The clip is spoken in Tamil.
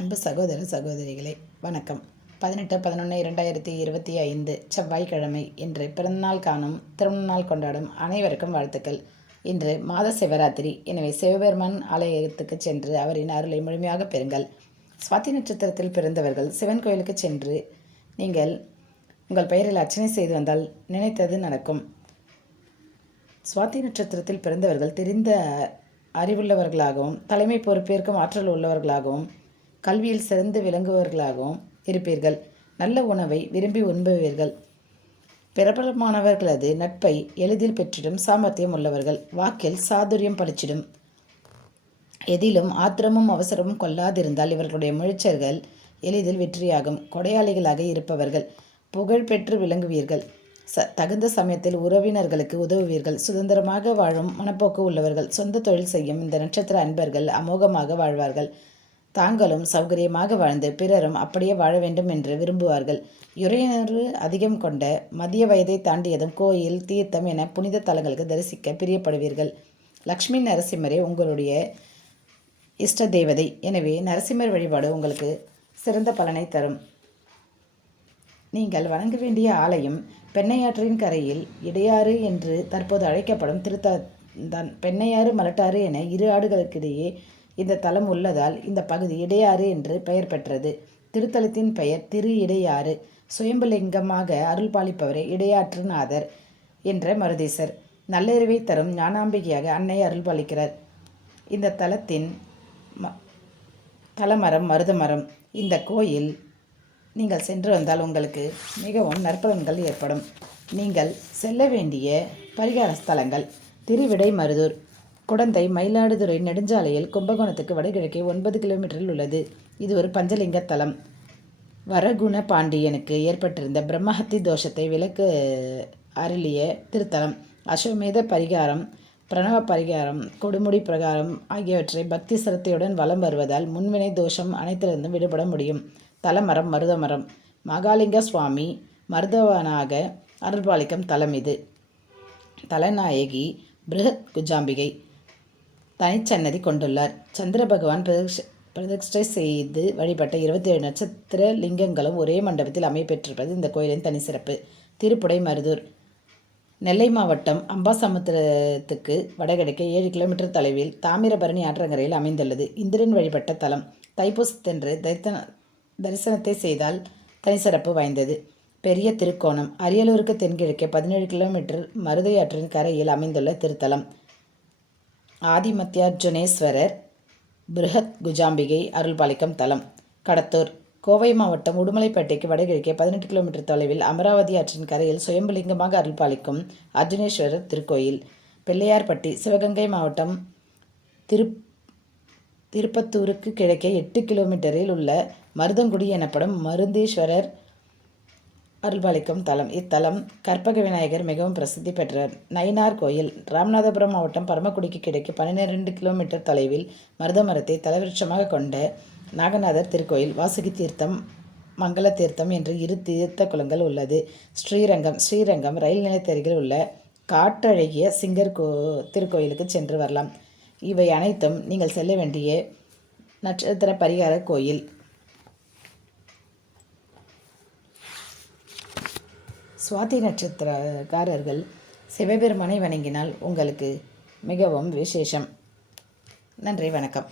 அன்பு சகோதர சகோதரிகளே வணக்கம். பதினெட்டு பதினொன்று இரண்டாயிரத்தி இருபத்தி ஐந்து செவ்வாய்க்கிழமை இன்று பிறந்தநாள் காணும் திருமணநாள் கொண்டாடும் அனைவருக்கும் வாழ்த்துக்கள். இன்று மாத சிவராத்திரி. எனவே சிவபெருமான் ஆலயத்துக்கு சென்று அவரின் அருளை முழுமையாக பெறுங்கள். சுவாதி நட்சத்திரத்தில் பிறந்தவர்கள் சிவன் கோயிலுக்கு சென்று நீங்கள் உங்கள் பெயரில் அர்ச்சனை செய்து வந்தால் நினைத்தது நடக்கும். சுவாதி நட்சத்திரத்தில் பிறந்தவர்கள் தெரிந்த அறிவுள்ளவர்களாகவும் தலைமை பொறுப்பேற்கும் ஆற்றல் உள்ளவர்களாகவும் கல்வியில் சிறந்து விளங்குபவர்களாகவும் இருப்பீர்கள். நல்ல உணவை விரும்பி உண்பவீர்கள். பிரபலமானவர்களது நட்பை எளிதில் பெற்றிடும் சாமர்த்தியம் உள்ளவர்கள். வாக்கில் சாதுரியம் பளிச்சிடும் எதிலும் ஆத்திரமும் அவசரமும் கொள்ளாதிருந்தால் இவர்களுடைய முயற்சிகள் எளிதில் வெற்றியாகும். கொடையாளிகளாக இருப்பவர்கள் புகழ் பெற்று விளங்குவீர்கள். ச தகுந்த சமயத்தில் உறவினர்களுக்கு உதவுவீர்கள். சுதந்திரமாக வாழும் மனப்போக்கு உள்ளவர்கள். சொந்த தொழில் செய்யும் இந்த நட்சத்திர அன்பர்கள் அமோகமாக வாழ்வார்கள். தாங்களும் சௌகரியமாக வாழ்ந்து பிறரும் அப்படியே வாழ வேண்டும் என்று விரும்புவார்கள். யுறையினரு அதிகம் கொண்ட மதிய வயதை தாண்டியதும் கோயில் தீர்த்தம் என புனித தலங்களுக்கு தரிசிக்க பிரியப்படுவீர்கள். லக்ஷ்மி நரசிம்மரே உங்களுடைய இஷ்ட தேவதை. எனவே நரசிம்மர் வழிபாடு உங்களுக்கு சிறந்த பலனை தரும். நீங்கள் வணங்க வேண்டிய ஆலயம் பெண்ணையாற்றின் கரையில் இடையாறு என்று தற்போது அழைக்கப்படும் திருத்தான் பெண்ணையாறு மலட்டாறு என இரு ஆடுகளுக்கிடையே இந்த தலம் உள்ளதால் இந்த பகுதி இடையாறு என்று பெயர் பெற்றது. திருத்தலத்தின் பெயர் திரு இடையாறு. சுயம்புலிங்கமாக அருள் பாலிப்பவரே இடையாற்றுநாதர் என்ற மருதீசர். நள்ளிரவை தரும் ஞானாம்பிகையாக அன்னை அருள் பாலிக்கிறார் இந்த தலத்தின் ம தலமரம் மருதமரம் இந்த கோயில் நீங்கள் சென்று வந்தால் உங்களுக்கு மிகவும் நற்பலன்கள் ஏற்படும். நீங்கள் செல்ல வேண்டிய பரிகார ஸ்தலங்கள் திருவிடை மருதூர். குடந்தை மயிலாடுதுறை நெடுஞ்சாலையில் கும்பகோணத்துக்கு வடகிழக்கே ஒன்பது கிலோமீட்டரில் உள்ளது. இது ஒரு பஞ்சலிங்க தலம். வரகுண பாண்டியனுக்கு ஏற்பட்டிருந்த பிரம்மஹத்தி தோஷத்தை விலக்கு அருளிய திருத்தலம். அஸ்வமேத பரிகாரம் பிரணவ பரிகாரம் கொடுமுடி பிரகாரம் ஆகியவற்றை பக்தி சிரத்தையுடன் வலம் வருவதால் முன்வினை தோஷம் அனைத்திலிருந்தும் விடுபட முடியும். தலமரம் மருதமரம். மகாலிங்க சுவாமி மருதவனாக அருள்பாலிக்கும் தலம் இது. தலநாயகி பிருகத் குஜாம்பிகை. தனிச்சன்னதி கொண்டுள்ளார். சந்திர பகவான் பிரதிஷ்டை செய்து வழிபட்ட இருபத்தி ஏழு நட்சத்திர லிங்கங்களும் ஒரே மண்டபத்தில் அமைப்பெற்றிருப்பது இந்த கோயிலின் தனி சிறப்பு. திருப்புடை மருதூர். நெல்லை மாவட்டம் அம்பாசமுத்திரத்துக்கு வடகிழக்கே ஏழு கிலோமீட்டர் தொலைவில் தாமிரபரணி ஆற்றங்கரையில் அமைந்துள்ளது. இந்திரன் வழிபட்ட தலம். தைப்பூசத்தென்று தரிசன தரிசனத்தை செய்தால் தனிசிறப்பு வாய்ந்தது. பெரிய திருக்கோணம். அரியலூருக்கு தென்கிழக்கே பதினேழு கிலோமீட்டர் மருதையாற்றின் கரையில் அமைந்துள்ள திருத்தலம். ஆதிமத்தியார்ஜுனேஸ்வரர் பிருஹத் குஜாம்பிகை அருள்பாலிக்கம் தலம் கடத்தூர். கோவை மாவட்டம் உடுமலைப்பேட்டைக்கு வடகிழக்கே பதினெட்டு கிலோமீட்டர் தொலைவில் அமராவதி ஆற்றின் கரையில் சுயம்புலிங்கமாக அருள்பாலிக்கும் அர்ஜுனேஸ்வரர் திருக்கோயில். பிள்ளையார்பட்டி சிவகங்கை மாவட்டம் திரு திருப்பத்தூருக்கு கிழக்கே எட்டு கிலோமீட்டரில் உள்ள மருதங்குடி எனப்படும் மருந்தீஸ்வரர் அருள்பாலிக்கும் தலம். இத்தலம் கற்பக விநாயகர் மிகவும் பிரசித்தி பெற்ற நயினார் கோயில் ராமநாதபுரம் மாவட்டம் பரமக்குடிக்கு கிடைக்க பன்னிரெண்டு கிலோமீட்டர் தொலைவில் மருதமரத்தை தலைவிருட்சமாக கொண்ட நாகநாதர் திருக்கோயில் வாசுகி தீர்த்தம் மங்கள தீர்த்தம் என்று இரு தீர்த்த குளங்கள் உள்ளது. ஸ்ரீரங்கம் ஸ்ரீரங்கம் ரயில் நிலையத்தருகில் உள்ள காட்டழகிய சிங்கர் கோ திருக்கோயிலுக்கு சென்று வரலாம். இவை அனைத்தும் நீங்கள் செல்ல வேண்டிய நட்சத்திர பரிகார கோயில். சுவாதி நட்சத்திரக்காரர்கள் சிவபெருமானை வணங்கினால் உங்களுக்கு மிகவும் விசேஷம். நன்றி வணக்கம்.